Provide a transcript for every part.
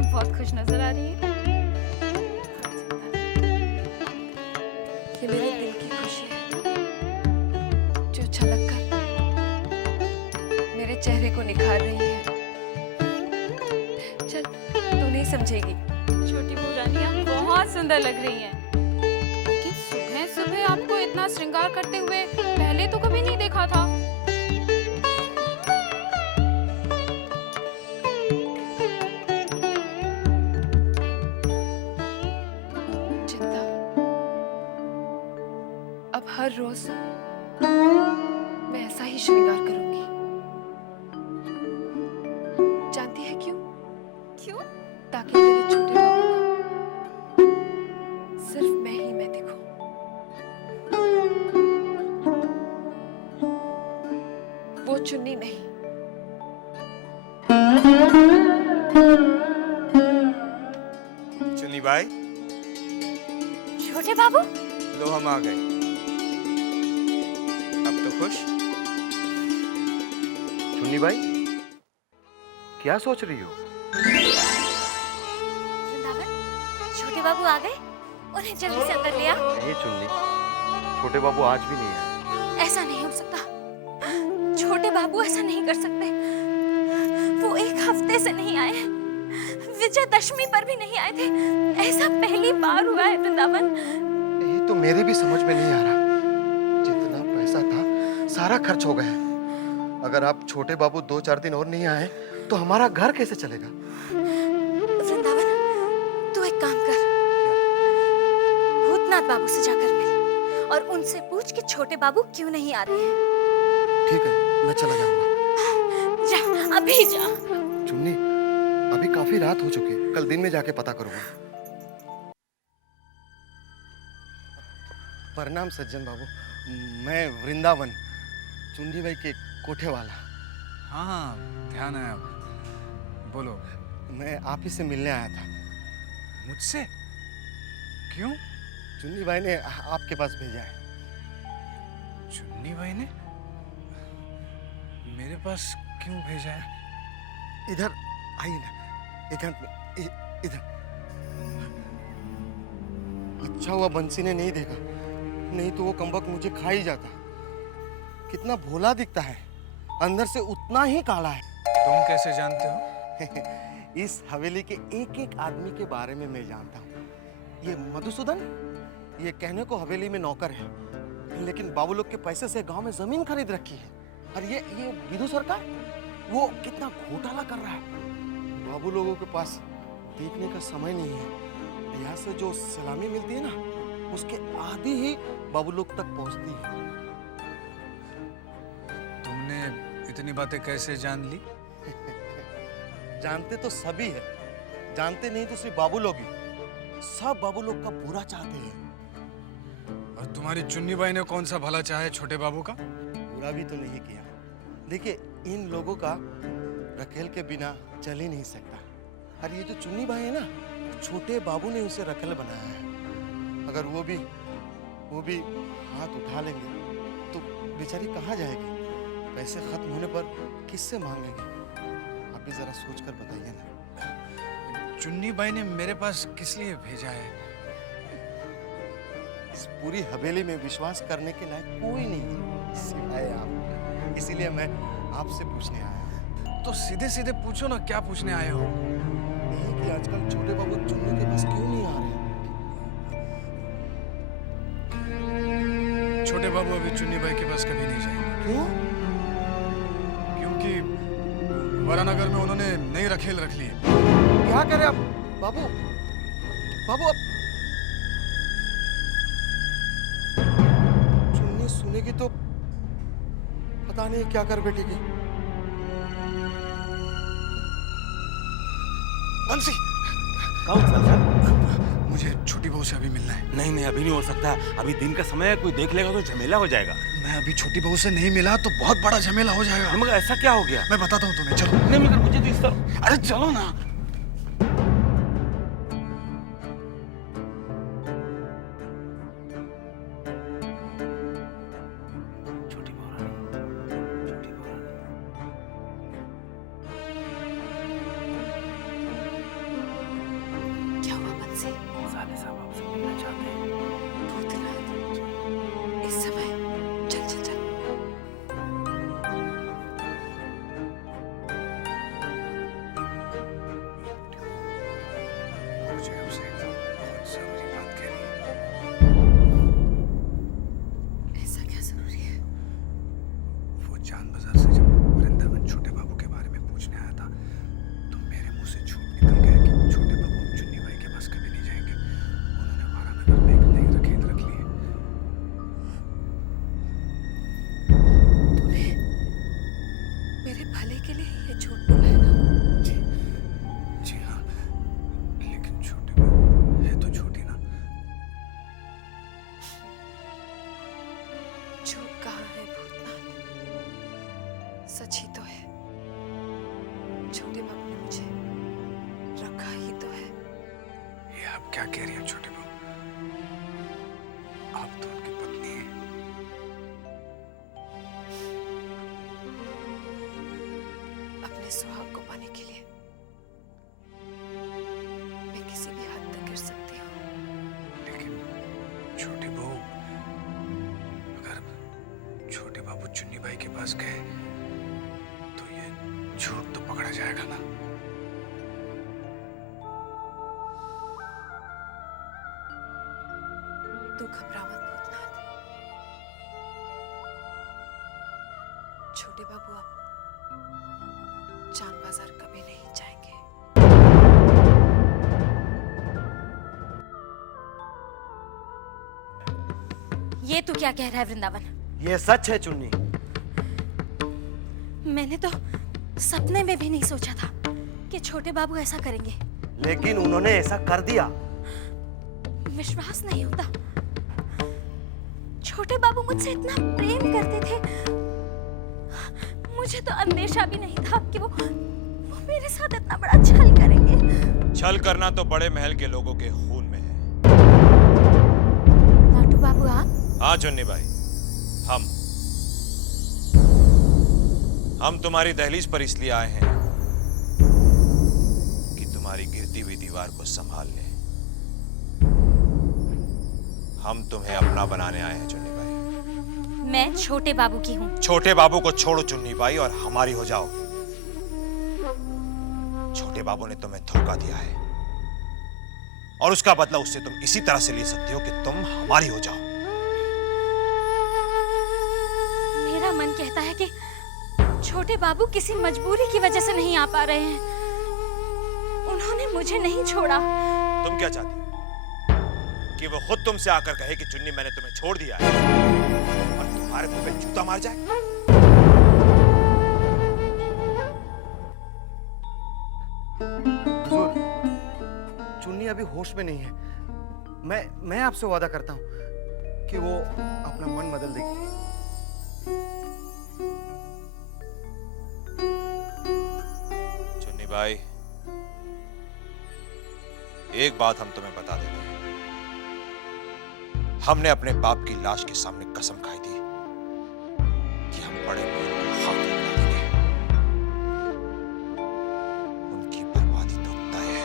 आप बहुत खुश नजर आ रही हैं। ये मेरे दिल की खुशी है जो छलक कर मेरे चेहरे को निखार रही है। चल, तू नहीं समझेगी। छोटी बहू रानी, आप बहुत सुंदर लग रही हैं। लेकिन सुबह सुबह आपको इतना श्रृंगार करते हुए पहले तो कभी नहीं देखा था। चिंता, अब हर रोज मैं ऐसा ही श्रृंगार करूंगी। जानती है क्यों? क्यों? ताकि तेरे छोटे बाबू को सिर्फ मैं दिखूं। वो चुन्नी नहीं। चुन्नी भाई, छोटे बाबू, लो हम आ गए। अब तो खुश? चुन्नी भाई, क्या सोच रही हो? वृंदावन, छोटे बाबू आ गए? उन्हें जल्दी से अंदर ले आ। नहीं चुन्नी, छोटे बाबू आज भी नहीं आए। ऐसा नहीं हो सकता। छोटे बाबू ऐसा नहीं कर सकते। वो एक हफ्ते से नहीं आए। विजयदशमी पर भी नहीं आए थे। ऐसा पहली बार हुआ है वृंदावन। ये तो मेरे भी समझ में नहीं आ रहा। जितना पैसा था सारा खर्च हो गया है। अगर आप छोटे बाबू 2-4 दिन और नहीं आए तो हमारा घर कैसे चलेगा? वृंदावन, तू एक काम कर, भूतनाथ बाबू से जाकर मिल और उनसे पूछ कि छोटे बाबू क्यों नहीं आ रहे हैं। ठीक है, मैं चला जाऊंगा। जा, अभी जा। चुन्नी, अभी काफी रात हो चुकी है, कल दिन में जाके पता करूंगा। प्रणाम सज्जन बाबू, मैं वृंदावन, चुन्नी भाई के कोठे वाला। हाँ, ध्यान है। अब बोलो। मैं आप ही से मिलने आया था। मुझसे? क्यों? चुन्नी भाई ने आपके पास भेजा है। चुन्नी भाई ने मेरे पास क्यों भेजा है? इधर आइए ना, इधर। अच्छा हुआ बंसी ने नहीं देखा, नहीं तो वो कमबख्त मुझे खा ही जाता। कितना भोला दिखता है, अंदर से उतना ही काला है। तुम कैसे जानते हो? इस हवेली के एक एक आदमी के बारे में मैं जानता हूँ। ये मधुसूदन, ये कहने को हवेली में नौकर है, लेकिन बाबू लोग के पैसे से गांव में जमीन खरीद रखी है। और ये विधु सरकार, वो कितना घोटाला कर रहा है। बाबू लोगों के पास देखने का समय नहीं है। यहाँ से जो सलामी मिलती है ना, उसके आधी ही बाबू लोग तक पहुँचती है। तुमने इतनी बातें कैसे जान ली? जानते तो सभी है, जानते नहीं तो सिर्फ बाबू लोग ही। सब बाबू लोग का बुरा चाहते हैं। और तुम्हारी चुन्नी बाई ने कौन सा भला चाहा है छोटे बाबू का? बुरा भी तो नहीं किया। देखिए, इन लोगों का रखेल के बिना चल ही नहीं सकता। और ये जो चुन्नी भाई है ना, छोटे बाबू ने उसे रखेल बनाया है। अगर वो भी हाथ उठा लेंगे तो बेचारी कहाँ जाएगी? पैसे खत्म होने पर किससे मांगेंगे? आप भी जरा सोच कर बताइए ना। चुन्नी बाई ने मेरे पास किस लिए भेजा है? इस पूरी हवेली में विश्वास करने के लायक कोई नहीं है सिवाय आप। इसीलिए मैं आपसे पूछने आया हूँ। तो सीधे सीधे पूछो ना, क्या पूछने आए हो? नहीं कि आजकल छोटे बाबू चुन्नी के पास क्यों नहीं आ रहे? छोटे बाबू अभी चुन्नी बाई के पास कभी नहीं जाएंगे। क्यों? क्योंकि वरानगर में उन्होंने नई रखेल रख ली है। क्या करे अब बाबू? बाबू अब चुन्नी सुनेगी तो पता नहीं क्या कर बैठेगी। बंसी, कौन सा? मुझे छोटी बहू से अभी मिलना है। नहीं नहीं, अभी नहीं हो सकता। अभी दिन का समय है, कोई देख लेगा तो झमेला हो जाएगा। मैं अभी छोटी बहू से नहीं मिला तो बहुत बड़ा झमेला हो जाएगा। मगर ऐसा क्या हो गया? मैं बताता हूँ तुम्हें, चलो। नहीं मगर मुझे तो इस तरह। अरे चलो ना। छोटी बहू रानी, छोटी बहू रानी। मुझे हमसे बहुत जरूरी बात कहनी है। ऐसा क्या जरूरी है? वो चांद बाजार से जब वृंदावन छोटे बाबू के बारे में पूछने आया था तो मेरे मुंह से झूठ निकल गया कि छोटे बाबू चुन्नी भाई के पास कभी नहीं जाएंगे। उन्होंने वारानगर में एक नई रखेल रख ली है। तूने मेरे भले के लिए ये झूठ बोला है ना? जी जी हाँ, लेकिन छोटे बाबू है तो छोटी ना। झूठ कहाँ है भूतनाथ? सच ही तो है। छोटे बाबू ने मुझे रखा ही तो है। ये आप क्या कह रही हैं छोटे बाबू? आप तो उनकी पत्नी हैं। अपने सुहाग को पाने के लिए मैं किसी भी हद तक गिर सकती हूँ। लेकिन छोटे बहू, अगर छोटे बाबू चुन्नी भाई के पास गए तो ये झूठ तो पकड़ा जाएगा ना। तू घबरा मत भूतनाथ। छोटे बाबू अब चांद बाजार कभी नहीं जाएंगे। ये तू क्या कह रहा है वृंदावन? ये सच है चुन्नी। मैंने तो सपने में भी नहीं सोचा था कि छोटे बाबू ऐसा करेंगे। लेकिन उन्होंने ऐसा कर दिया। विश्वास नहीं होता। छोटे बाबू मुझसे इतना प्रेम करते थे, मुझे तो अंदेशा भी नहीं था कि वो मेरे साथ इतना बड़ा छल करेंगे। छल करना तो बड़े महल के लोगों के खून में है। लाटू बाबू आप? हाँ चुन्नी भाई, हम तुम्हारी दहलीज पर इसलिए आए हैं कि तुम्हारी गिरती हुई दीवार को संभाल लें। हम तुम्हें अपना बनाने आए हैं चुन्नी भाई। मैं छोटे बाबू की हूँ। छोटे बाबू को छोड़ो चुन्नी भाई और हमारी हो जाओ। छोटे बाबू ने तुम्हें धोखा दिया है और उसका बदला उससे तुम इसी तरह से ले सकते हो कि तुम हमारी हो जाओ। मेरा मन कहता है कि छोटे बाबू किसी मजबूरी की वजह से नहीं आ पा रहे हैं। उन्होंने मुझे नहीं छोड़ा। तुम क्या चाहती हो कि वो खुद तुमसे आकर कहे कि चुन्नी मैंने तुम्हें छोड़ दिया है और तुम्हारे मुंह पे जूता मार जाए? हुजूर, चुन्नी अभी होश में नहीं है। मैं आपसे वादा करता हूँ कि वो अपना मन बदल देगी। चुन्नी भाई, एक बात हम तुम्हें बता देते हैं। हमने अपने बाप की लाश के सामने कसम खाई थी कि हम बड़े महल को खाक में मिला देंगे। उनकी बर्बादी तो तय है।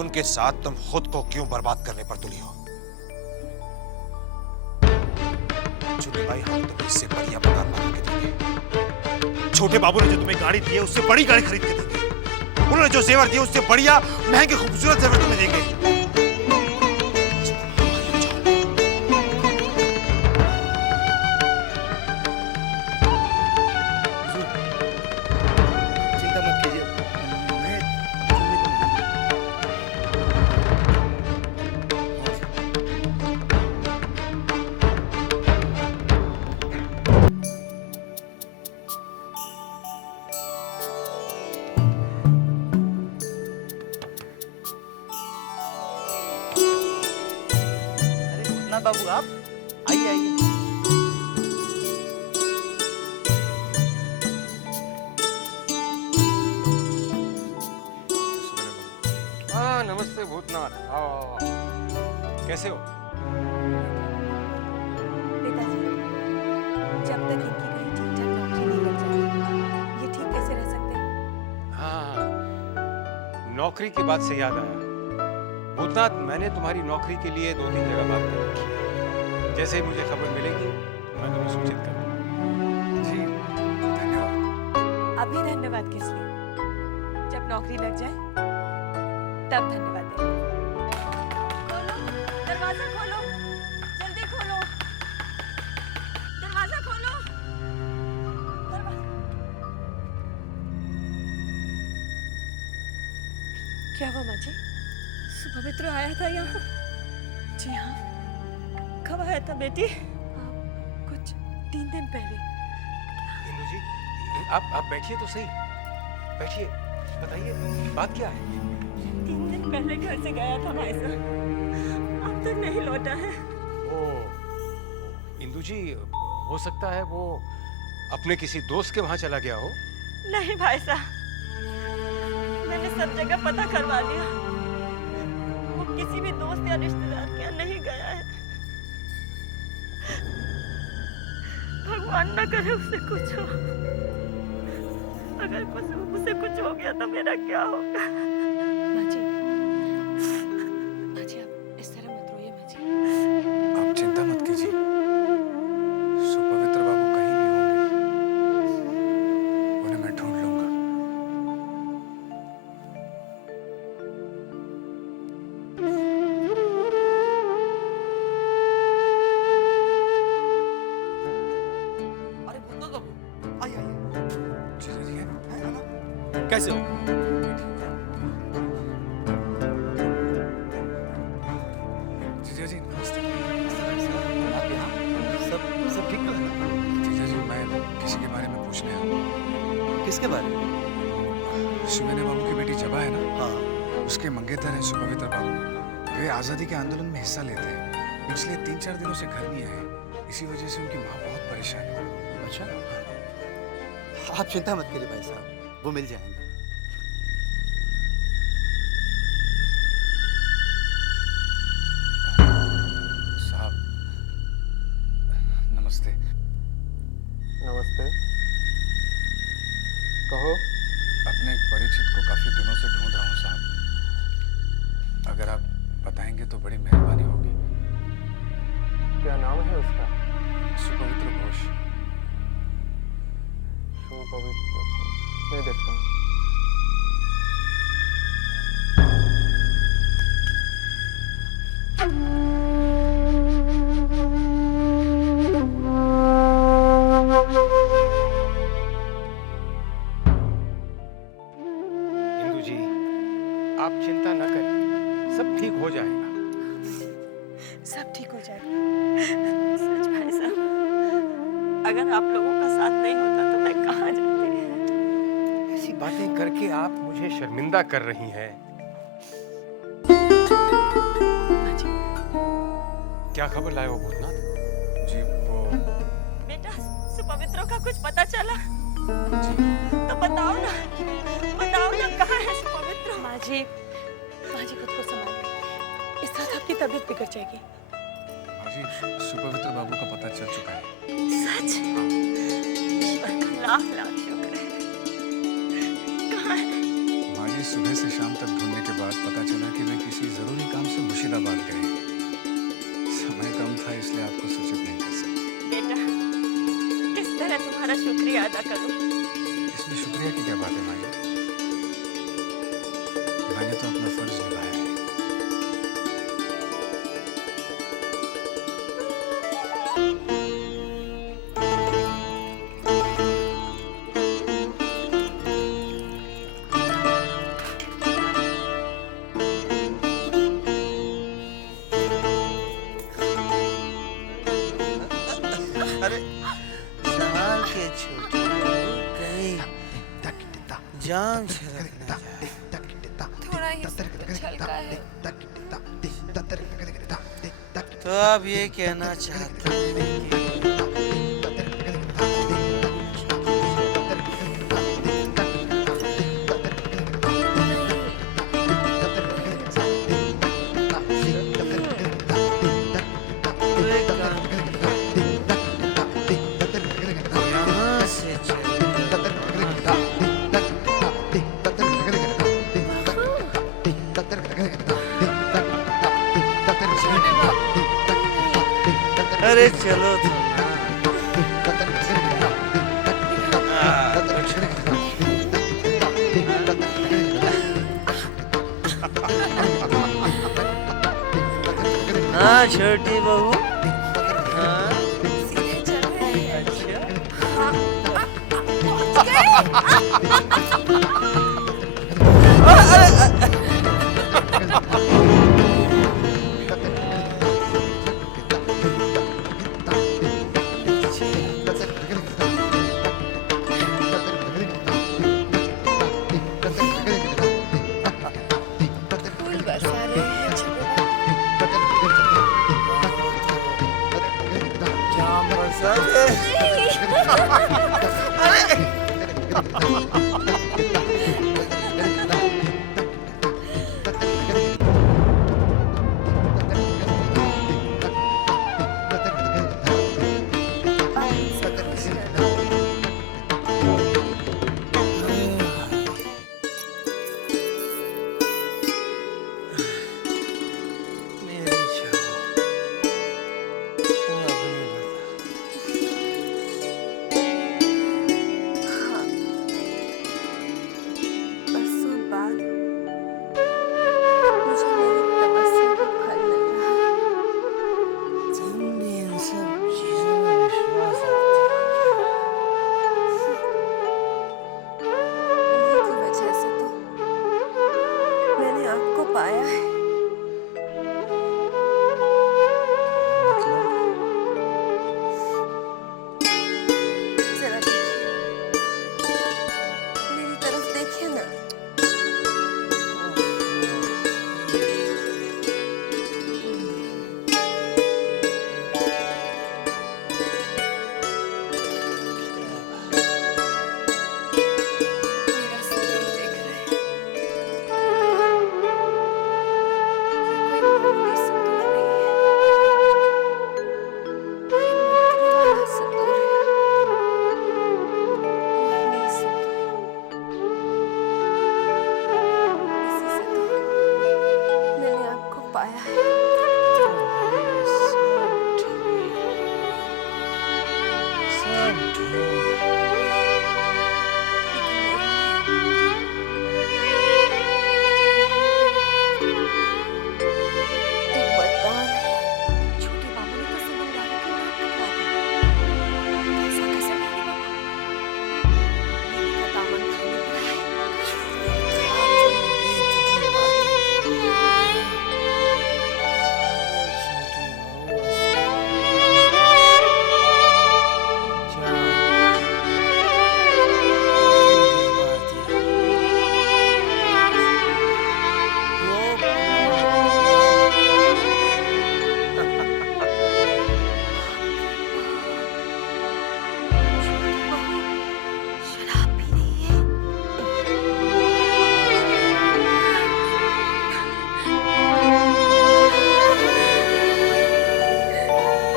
उनके साथ तुम खुद को क्यों बर्बाद करने पर तुली हो? चुन्नी भाई, हम तुम्हें इससे बढ़िया मकान बना के देंगे। छोटे बाबू ने जो तुम्हें गाड़ी दी है उससे बड़ी गाड़ी खरीद के देंगे। उन्होंने जो जेवर दिए उससे बढ़िया महंगे खूबसूरत जेवर तुम्हें देंगे। चिंता मत कीजिए, मैं चुन्नी को अरे भूतनाथ बाबू, आप आइए आइए। हाँ नमस्ते भूतनाथ, आओ आओ आओ। कैसे हो? पिताजी, जब तक इनकी कहीं ठीक-ठाक नौकरी नहीं लग जाती, ये ठीक कैसे रह सकते हैं? हाँ, नौकरी की बात से याद आया। भूतनाथ, मैंने तुम्हारी नौकरी के लिए 2-3 जगह बात कर रखी है। जैसे ही मुझे खबर मिलेगी मैं तुम्हें सूचित कर दूंगा। जी धन्यवाद। अभी धन्यवाद किस लिए? जब नौकरी लग जाए तब धन्यवाद देंगे। खोलो, दरवाजा खोलो, जल्दी खोलो, दरवाजा खोलो, क्या हुआ माँ जी? सुपवित्र आया था यहाँ? जी हाँ। कब आया था बेटी? कुछ 3 दिन पहले। इंदु जी, आप बैठिए तो सही, बैठिए, बताइए बात क्या है? 3 दिन पहले घर से गया था भाई साहब, अब तक नहीं लौटा है। वो इंदु जी, हो सकता है वो अपने किसी दोस्त के वहां चला गया हो। नहीं भाई साहब, मैंने सब जगह पता करवा लिया, वो किसी भी दोस्त या रिश्तेदार के यहाँ नहीं गया है। भगवान न करे उससे कुछ हो, अगर उसे कुछ हो गया तो मेरा क्या होगा? माँ जी आप इस तरह मत रोइए माँ जी। आप चिंता मत कीजिए, सुपवित्र बाबू कहीं भी होंगे, उन्हें मैं ढूंढ लूंगा। अरे भूतनाथ बाबू, आइए आइए। जीजा जी हैं? कैसे हो? जीजा जी नमस्ते। आप यहाँ? सब ठीक तो है ना? जीजा जी मैं किसी के बारे में पूछने आया हूँ। किसके बारे में? सुमेने बाबू की बेटी जबा है ना, हाँ। उसके मंगेतर हैं सुपवित्र बाबू। वे आज़ादी के आंदोलन में हिस्सा लेते हैं, पिछले 3-4 दिनों से घर नहीं आए, इसी वजह से उनकी माँ बहुत परेशान है। अच्छा, आप चिंता मत करिए भाई साहब, वो मिल जाएंगे। साहब नमस्ते। नमस्ते, कहो। अपने एक परिचित को काफी दिनों से ढूंढ रहा हूँ साहब, अगर आप बताएंगे तो बड़ी मेहरबानी होगी। क्या नाम है उसका? सुपवित्र घोष। सुपवित्र, मैं देखता हूँ। इंदु जी, आप चिंता न करें, सब ठीक हो जाएगा। सब ठीक हो जाएगा। सच भाई साहब, अगर आप लोगों का साथ नहीं होता तो मैं कहाँ जाती? ऐसी बातें करके आप मुझे शर्मिंदा कर रही हैं। माँ जी, क्या खबर लाए हो भूतनाथ? जी वो बेटा सुपवित्रों का कुछ पता चला? जी तो बताओ ना कहाँ है सुपवित्र? माँ जी खुद को संभालिए, इस साथ आपकी तबीयत बिगड़ जाएगी। जी सुपवित्र बाबू का पता चल चुका है। सच? लाख लाख शुक्र है। कहाँ है? माँ जी सुबह से शाम तक ढूंढने के बाद पता चला कि वे किसी जरूरी काम से मुर्शिदाबाद गए। समय कम था इसलिए आपको सूचित नहीं कर सके। बेटा, किस तरह तुम्हारा शुक्रिया अदा करूं? इसमें शुक्रिया की क्या बात है माँ जी, मैंने तो अपना फर्ज निभाया है। अरे संभाल के छोटे कहीं जान छलक ना जाए। थोड़ा ही छलका है। तो आप ये कहना चाहते हैं कि यहाँ से अरे चलो तो ना। हाँ छोटी बहू हाँ सीधे चल रहे हैं। अच्छा फूल बरसा रहे हैं छोटे बाबू। जाम बरसा दे।